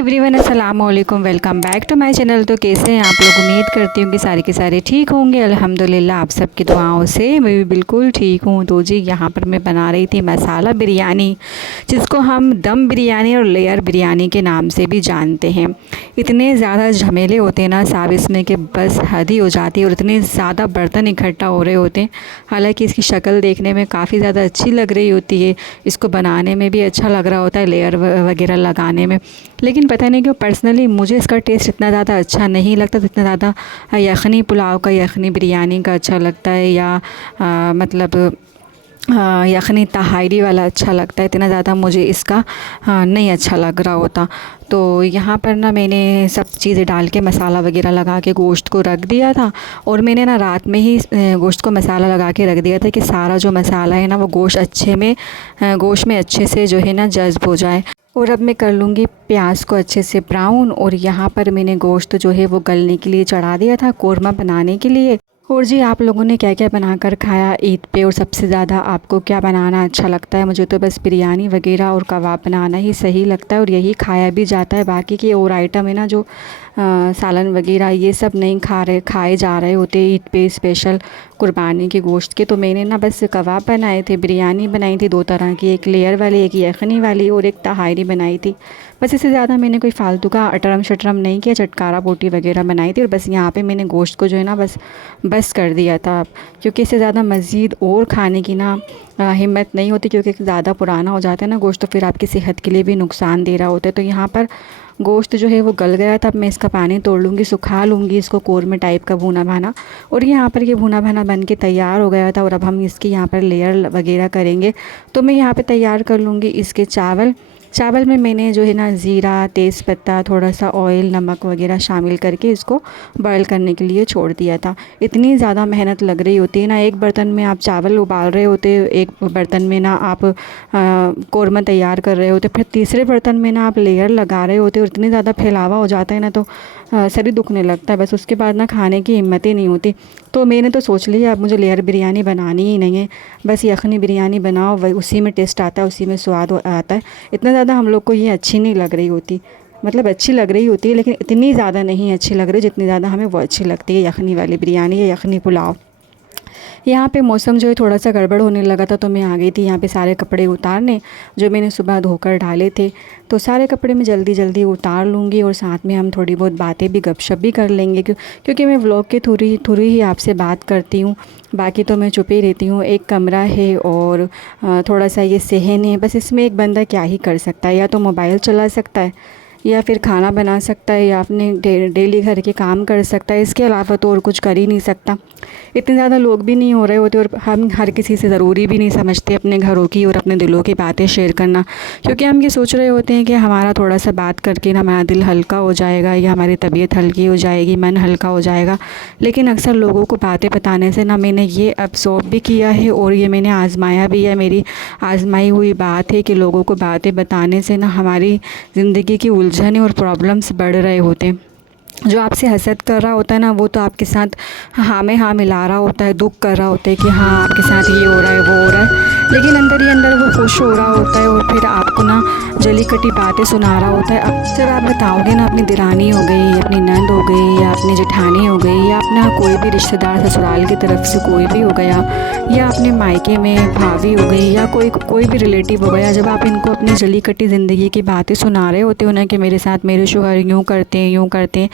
Everyone, अस्सलाम वालेकुम। Welcome back to my channel. तो कैसे हैं आप लोग? उम्मीद करती हूँ कि सारे के सारे ठीक होंगे। अल्हम्दुलिल्लाह आप सबकी दुआओं से मैं भी बिल्कुल ठीक हूँ। तो जी यहाँ पर मैं बना रही थी मसाला बिरयानी, जिसको हम दम बिरयानी और लेयर बिरयानी के नाम से भी जानते हैं। इतने ज़्यादा झमेले होते हैं ना साहब इसमें कि बस हद ही हो जाती है, और इतने ज़्यादा बर्तन इकट्ठा हो रहे होते हैं। हालाँकि इसकी शक्ल देखने में काफ़ी ज़्यादा अच्छी लग रही होती है, इसको बनाने में भी अच्छा लग रहा होता है, लेयर वगैरह लगाने में। लेकिन पता नहीं क्यों पर्सनली मुझे इसका टेस्ट इतना ज़्यादा अच्छा नहीं लगता, जितना ज़्यादा यखनी पुलाव का, यखनी बिरयानी का अच्छा लगता है, या मतलब यखनी तहारी वाला अच्छा लगता है। इतना ज़्यादा मुझे इसका नहीं अच्छा लग रहा होता। तो यहाँ पर ना मैंने सब चीज़ें डाल के मसाला वगैरह लगा के गोश्त को रख दिया था, और मैंने ना रात में ही गोश्त को मसाला लगा के रख दिया था कि सारा जो मसाला है ना वो गोश्त में अच्छे से जो है ना जज़्ब हो जाए। और अब मैं कर लूँगी प्याज को अच्छे से ब्राउन। और यहाँ पर मैंने गोश्त जो है वो गलने के लिए चढ़ा दिया था कोरमा बनाने के लिए। और जी आप लोगों ने क्या क्या बनाकर खाया ईद पे, और सबसे ज़्यादा आपको क्या बनाना अच्छा लगता है? मुझे तो बस बिरयानी वगैरह और कबाब बनाना ही सही लगता है, और यही खाया भी जाता है। बाकी के और आइटम है ना जो सालन वगैरह ये सब नहीं खाए जा रहे होते ईद पे स्पेशल कुर्बानी के गोश्त के। तो मैंने ना बस कबाब बनाए थे, बिरयानी बनाई थी 2 तरह की, एक लेयर वाली, एक यखनी वाली, और एक तहारी बनाई थी। बस इससे ज़्यादा मैंने कोई फालतू का अटरम शटरम नहीं किया, चटकारा बोटी वगैरह बनाई थी। और बस यहाँ पे मैंने गोश्त को जो है ना बस कर दिया था, क्योंकि इससे ज़्यादा मज़ीद और खाने की ना हिम्मत नहीं होती, क्योंकि ज़्यादा पुराना हो जाता है ना गोश्त, तो फिर आपकी सेहत के लिए भी नुकसान दे रहा होता है। तो यहाँ पर गोश्त जो है वो गल गया था। अब मैं इसका पानी तोड़ लूँगी, सुखा लूँगी इसको कोरमे टाइप का भुना भाना। और यहाँ पर ये भुना भाना बन के तैयार हो गया था, और अब हम इसकी यहाँ पर लेयर वगैरह करेंगे। तो मैं यहाँ पे तैयार कर लूँगी इसके चावल में मैंने जो है ना ज़ीरा, तेज़पत्ता, थोड़ा सा ऑयल, नमक वगैरह शामिल करके इसको बॉयल करने के लिए छोड़ दिया था। इतनी ज़्यादा मेहनत लग रही होती है ना, एक बर्तन में आप चावल उबाल रहे होते, एक बर्तन में ना आप कोरमा तैयार कर रहे होते, फिर तीसरे बर्तन में ना आप लेयर लगा रहे होते, और इतनी ज़्यादा फैलावा हो जाता है ना तो सर ही दुखने लगता है। बस उसके बाद ना खाने की हिम्मत ही नहीं होती। तो मैंने तो सोच लिया अब मुझे लेयर बिरयानी बनानी ही नहीं है, बस यखनी बिरयानी बनाओ, वही उसी में टेस्ट आता है, उसी में स्वाद आता है। इतना ज़्यादा हम लोग को ये अच्छी नहीं लग रही होती, मतलब अच्छी लग रही होती है लेकिन इतनी ज़्यादा नहीं अच्छी लग रही जितनी ज़्यादा हमें वो अच्छी लगती है यखनी वाली बिरयानी या यखनी पुलाव। यहाँ पे मौसम जो है थोड़ा सा गड़बड़ होने लगा था, तो मैं आ गई थी यहाँ पे सारे कपड़े उतारने जो मैंने सुबह धोकर डाले थे। तो सारे कपड़े मैं जल्दी जल्दी उतार लूँगी, और साथ में हम थोड़ी बहुत बातें भी गपशप भी कर लेंगे, क्योंकि मैं व्लॉग के थ्रू ही आपसे बात करती हूँ। बाकी तो मैं चुप ही रहती हूँ। एक कमरा है और थोड़ा सा ये सहन है, बस इसमें एक बंदा क्या ही कर सकता है, या तो मोबाइल चला सकता है, या फिर खाना बना सकता है, या अपने डेली घर के काम कर सकता है। इसके अलावा तो और कुछ कर ही नहीं सकता। इतने ज़्यादा लोग भी नहीं हो रहे होते, और हम हर किसी से ज़रूरी भी नहीं समझते अपने घरों की और अपने दिलों की बातें शेयर करना, क्योंकि हम ये सोच रहे होते हैं कि हमारा थोड़ा सा बात करके ना हमारा दिल हल्का हो जाएगा, या हमारी तबीयत हल्की हो जाएगी, मन हल्का हो जाएगा। लेकिन अक्सर लोगों को बातें बताने से ना मैंने ये अब्सॉर्ब भी किया है, और ये मैंने आज़माया भी है, मेरी आज़माई हुई बात है कि लोगों को बातें बताने से ना हमारी ज़िंदगी की उलझने और प्रॉब्लम्स बढ़ रहे होते हैं। जो आपसे हसद कर रहा होता है ना, वो तो आपके साथ हाँ में हाँ मिला रहा होता है, दुख कर रहा होता है कि हाँ आपके साथ ये हो रहा है, वो हो रहा है, लेकिन अंदर ही अंदर वो खुश हो रहा होता है, और फिर आपको ना जली कटी बातें सुना रहा होता है। अब जब आप बताओगे ना अपनी दिरानी हो गई, अपनी नंद हो गई, या अपनी जेठानी हो गई, या अपना कोई भी रिश्तेदार ससुराल की तरफ से कोई भी हो गया, या अपने मायके में भाभी हो गई, या कोई भी रिलेटिव हो गया, जब आप इनको अपनी जली कटी ज़िंदगी की बातें सुना रहे होते हो ना कि मेरे साथ मेरे शौहर यूँ करते हैं,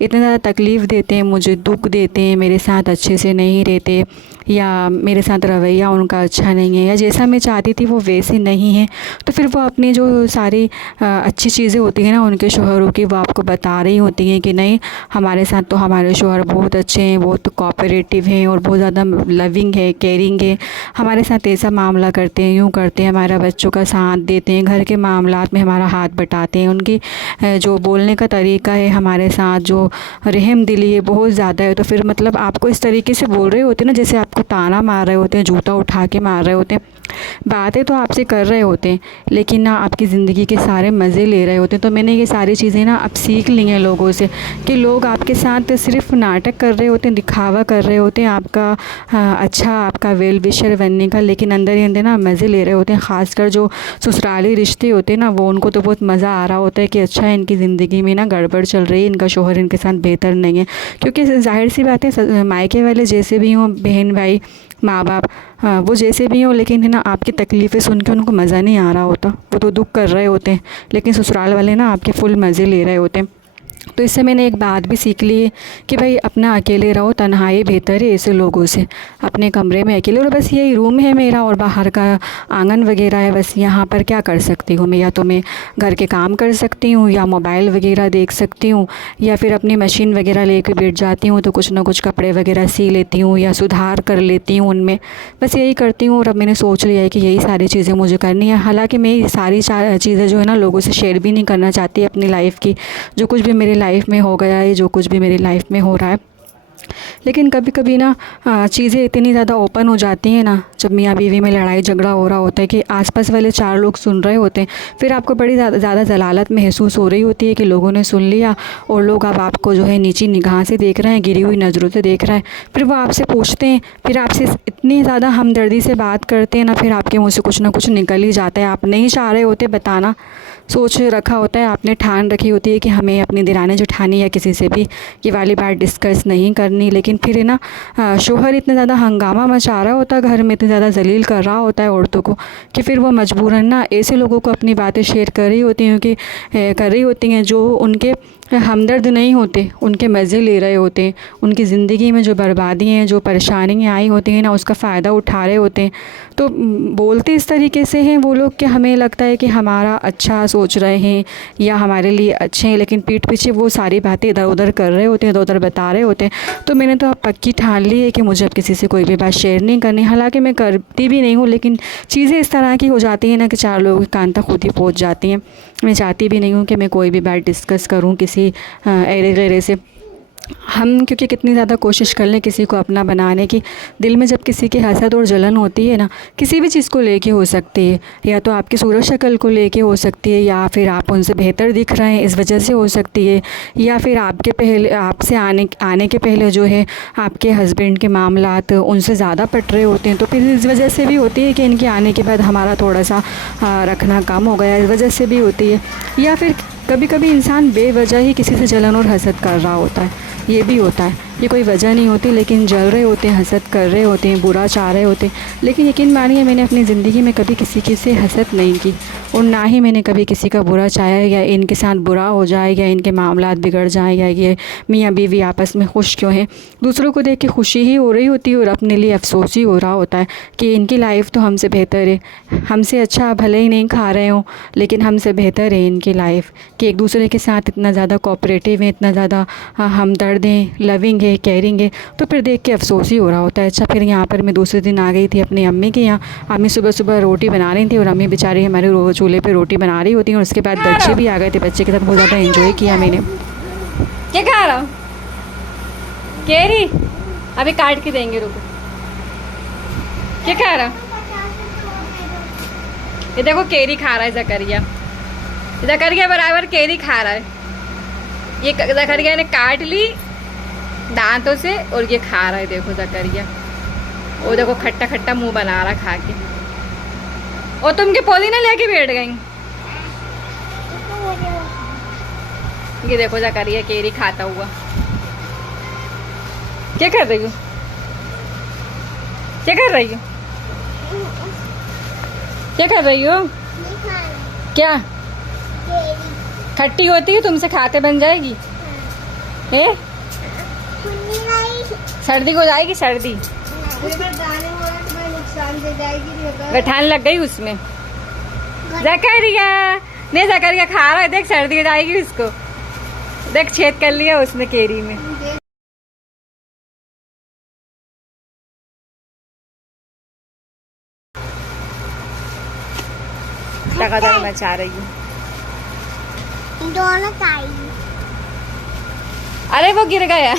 इतना ज़्यादा तकलीफ़ देते हैं, मुझे दुख देते हैं, मेरे साथ अच्छे से नहीं रहते, या मेरे साथ रवैया उनका अच्छा नहीं है, या जैसा मैं चाहती थी वो वैसे नहीं है, तो फिर वो अपनी जो सारी अच्छी चीज़ें होती हैं ना उनके शौहरों की, वो आपको बता रही होती हैं कि नहीं हमारे साथ तो हमारे शौहर बहुत अच्छे हैं, बहुत कोऑपरेटिव हैं, और बहुत ज़्यादा लविंग है, केयरिंग है, हमारे साथ ऐसा मामला करते हैं, यूँ करते हैं, हमारा बच्चों का साथ देते हैं, घर के मामलात में हमारा हाथ बटाते हैं, उनकी जो बोलने का तरीका है हमारे साथ साथ जो रहम दिली है बहुत ज़्यादा है। तो फिर मतलब आपको इस तरीके से बोल रहे होते ना, जैसे आपको ताना मार रहे होते हैं, जूता उठा के मार रहे होते हैं। बातें तो आपसे कर रहे होते हैं लेकिन ना आपकी ज़िंदगी के सारे मज़े ले रहे होते हैं। तो मैंने ये सारी चीज़ें ना अब सीख ली हैं लोगों से कि लोग आपके साथ सिर्फ नाटक कर रहे होते हैं, दिखावा कर रहे होते हैं आपका अच्छा, आपका वेल विशर बनने का, लेकिन अंदर ही अंदर ना मज़े ले रहे होते हैं। ख़ासकर जो ससुराली रिश्ते होते हैं ना, वो उनको तो बहुत मज़ा आ रहा होता है कि अच्छा इनकी ज़िंदगी में ना गड़बड़ चल रही है, इनका शोहर इनके साथ बेहतर नहीं है। क्योंकि ज़ाहिर सी बात है, मायके वाले जैसे भी हों, बहन भाई माँ बाप, वो जैसे भी हों, लेकिन है ना आपकी तकलीफ़ें सुन के उनको मज़ा नहीं आ रहा होता, वो तो दुख कर रहे होते हैं। लेकिन ससुराल वाले ना आपके फुल मज़े ले रहे होते हैं। तो इससे मैंने एक बात भी सीख ली है कि भाई अपना अकेले रहो, तन्हाई बेहतर है ऐसे लोगों से। अपने कमरे में अकेले, और बस यही रूम है मेरा और बाहर का आंगन वगैरह है, बस यहाँ पर क्या कर सकती हूँ मैं, या तो मैं घर के काम कर सकती हूँ, या मोबाइल वगैरह देख सकती हूँ, या फिर अपनी मशीन वगैरह लेके बैठ जाती हूँ तो कुछ ना कुछ कपड़े वगैरह सी लेती हूँ या सुधार कर लेती हूँ उनमें। बस यही करती हूँ। और अब मैंने सोच लिया है कि यही सारी चीज़ें मुझे करनी है। हालाँकि मैं ये सारी चीज़ें जो है ना लोगों से शेयर भी नहीं करना चाहती अपनी लाइफ़ की, जो कुछ भी मेरे लाइफ में हो गया है, जो कुछ भी मेरी लाइफ में हो रहा है। लेकिन कभी कभी ना चीज़ें इतनी ज़्यादा ओपन हो जाती हैं ना, जब मियाँ बीवी में लड़ाई झगड़ा हो रहा होता है कि आसपास वाले 4 लोग सुन रहे होते हैं, फिर आपको बड़ी ज़्यादा ज़लालत महसूस हो रही होती है कि लोगों ने सुन लिया और लोग अब आपको जो है नीची निगाह से देख रहे हैं, गिरी हुई नज़रों से देख रहे हैं। फिर वो आपसे पूछते हैं, फिर आपसे इतनी ज़्यादा हमदर्दी से बात करते हैं ना, फिर आपके मुँह से कुछ ना कुछ निकल ही जाता है। आप नहीं चाह रहे होते बताना, सोच रखा होता है, आपने ठान रखी होती है कि हमें अपनी दिरानी जेठानी या किसी से भी ये वाली बात डिस्कस नहीं करनी। लेकिन फिर है ना शोहर इतना ज़्यादा हंगामा मचा रहा होता है घर में, इतनी ज़्यादा जलील कर रहा होता है औरतों को, कि फिर वो मजबूरन ना ऐसे लोगों को अपनी बातें शेयर कर रही होती हैं जो उनके हमदर्द नहीं होते, उनके मज़े ले रहे होते हैं, उनकी ज़िंदगी में जो बर्बादी हैं, जो परेशानियाँ आई होती हैं ना, उसका फ़ायदा उठा रहे होते हैं। तो बोलते इस तरीके से हैं वो लोग कि हमें लगता है कि हमारा अच्छा सोच रहे हैं या हमारे लिए अच्छे हैं, लेकिन पीठ पीछे वो सारी बातें इधर उधर कर रहे होते हैं, इधर उधर बता रहे होते हैं। तो मैंने तो अब पक्की ठान ली है कि मुझे अब किसी से कोई भी बात शेयर नहीं करनी। हालाँकि मैं करती भी नहीं हूँ, लेकिन चीज़ें इस तरह की हो जाती हैं ना कि 4 लोगों के कान तक खुद ही पहुँच जाती हैं। मैं चाहती भी नहीं हूँ कि मैं कोई भी बात डिस्कस करूँ किसी एरे गैरे से। हम क्योंकि कितनी ज़्यादा कोशिश कर लें किसी को अपना बनाने की, दिल में जब किसी की हसद और जलन होती है ना, किसी भी चीज़ को लेके हो सकती है, या तो आपकी सूरत शक्ल को लेके हो सकती है, या फिर आप उनसे बेहतर दिख रहे हैं इस वजह से हो सकती है, या फिर आपसे आने के पहले जो है आपके हस्बैंड के मामलात उनसे ज़्यादा पट रहे होते हैं, तो फिर इस वजह से भी होती है कि इनके आने के बाद हमारा थोड़ा सा रखना कम हो गया, इस वजह से भी होती है। या फिर कभी कभी इंसान बेवजह ही किसी से जलन और हसद कर रहा होता है, ये भी होता है। ये कोई वजह नहीं होती, लेकिन जल रहे होते हैं, हसद कर रहे होते हैं, बुरा चाह रहे होते हैं। लेकिन यकीन मानिए मैंने अपनी ज़िंदगी में कभी किसी की से हसद नहीं की, और ना ही मैंने कभी किसी का बुरा चाहा या इनके साथ बुरा हो जाए या इनके मामलात बिगड़ जाए या ये मियाँ बीवी आपस में खुश क्यों हैं। दूसरों को देख के खुशी ही हो रही होती है और अपने लिए अफसोस ही हो रहा होता है कि इनकी लाइफ तो हमसे बेहतर है, हमसे अच्छा भले ही नहीं खा रहे हों लेकिन हमसे बेहतर है इनकी लाइफ, कि एक दूसरे के साथ इतना ज़्यादा कोऑपरेटिव है, इतना ज़्यादा हमदर्द हैं, लविंग है, केयरिंग है। तो फिर देख के अफसोस ही हो रहा होता है। अच्छा, फिर यहाँ पर मैं दूसरे दिन आ गई थी अपनी अम्मी के यहाँ। अम्मी सुबह सुबह रोटी बना रही थी और अम्मी बेचारी हमारे चूल्हे पे रोटी बना रही होती हैं, और उसके बाद बच्चे भी आ गए थे। बच्चे के साथ बहुत ज़्यादा एंजॉय किया मैंने। क्या खा रहा हूँ? केरी अभी काट के देंगे, रुको। क्या खा रहा? ये देखो केरी खा रहा है ज़करिया। ज़करिया बराबर केरी खा रहा है। ये ज़करिया ने काट ली दांतों से और ये खा रहा है, देखो ज़करिया। वो देखो खट्टा खट्टा मुंह बना रहा खा के। और तुम के पौधीना लेके बैठ गई। ये देखो ज़करिया केरी खाता हुआ। क्या कर रही हो? क्या कर रही हो? क्या कर रही हो? क्या खट्टी होती है, तुमसे खाते बन जाएगी? है सर्दी को जाएगी, सर्दी गठान लग गई उसमें। ज़करिया नहीं, ज़करिया खा रहा है, देख सर्दी हो जाएगी उसको। देख छेद कर लिया उसने केरी में। लगातार मचा रही हूँ। दोनों खाई। अरे वो गिर गया,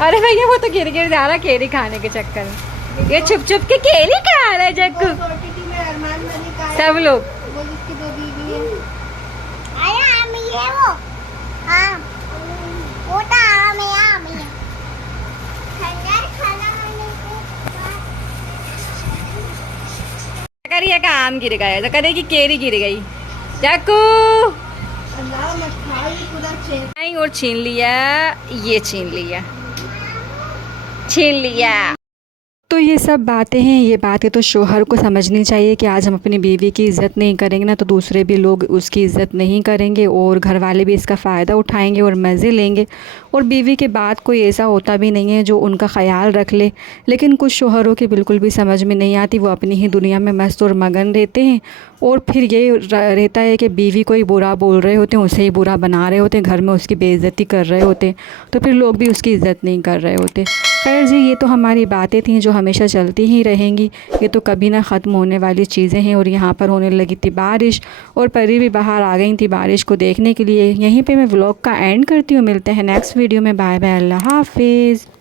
अरे भैया वो तो गिर जा रहा केरी खाने के चक्कर में। ये छुप छुप के केरी खा रहा है जग्गू। सब लोग करिए का आम गिर गया तो करे की केरी गिर गई। जग्गू नहीं, और छीन लिया, ये छीन लिया, छीन लिया। तो ये सब बातें हैं, ये बातें तो शोहर को समझनी चाहिए कि आज हम अपनी बीवी की इज़्ज़त नहीं करेंगे ना तो दूसरे भी लोग उसकी इज़्ज़त नहीं करेंगे और घर वाले भी इसका फ़ायदा उठाएंगे और मज़े लेंगे। और बीवी के बाद कोई ऐसा होता भी नहीं है जो उनका ख़याल रख ले, लेकिन कुछ शोहरों की बिल्कुल भी समझ में नहीं आती, वो अपनी ही दुनिया में मस्त और मगन रहते हैं। और फिर ये रहता है कि बीवी को ही बुरा बोल रहे होते हैं, उसे ही बुरा बना रहे होते हैं, घर में उसकी बेइज्जती कर रहे होते हैं, तो फिर लोग भी उसकी इज़्ज़त नहीं कर रहे होते। खैर जी, ये तो हमारी बातें थीं जो हमेशा चलती ही रहेंगी, ये तो कभी ना ख़त्म होने वाली चीज़ें हैं। और यहाँ पर होने लगी थी बारिश और परी भी बाहर आ गई थी बारिश को देखने के लिए। यहीं पे मैं व्लॉग का एंड करती हूँ, मिलते हैं नेक्स्ट वीडियो में। बाय बाय, अल्लाह हाफिज़।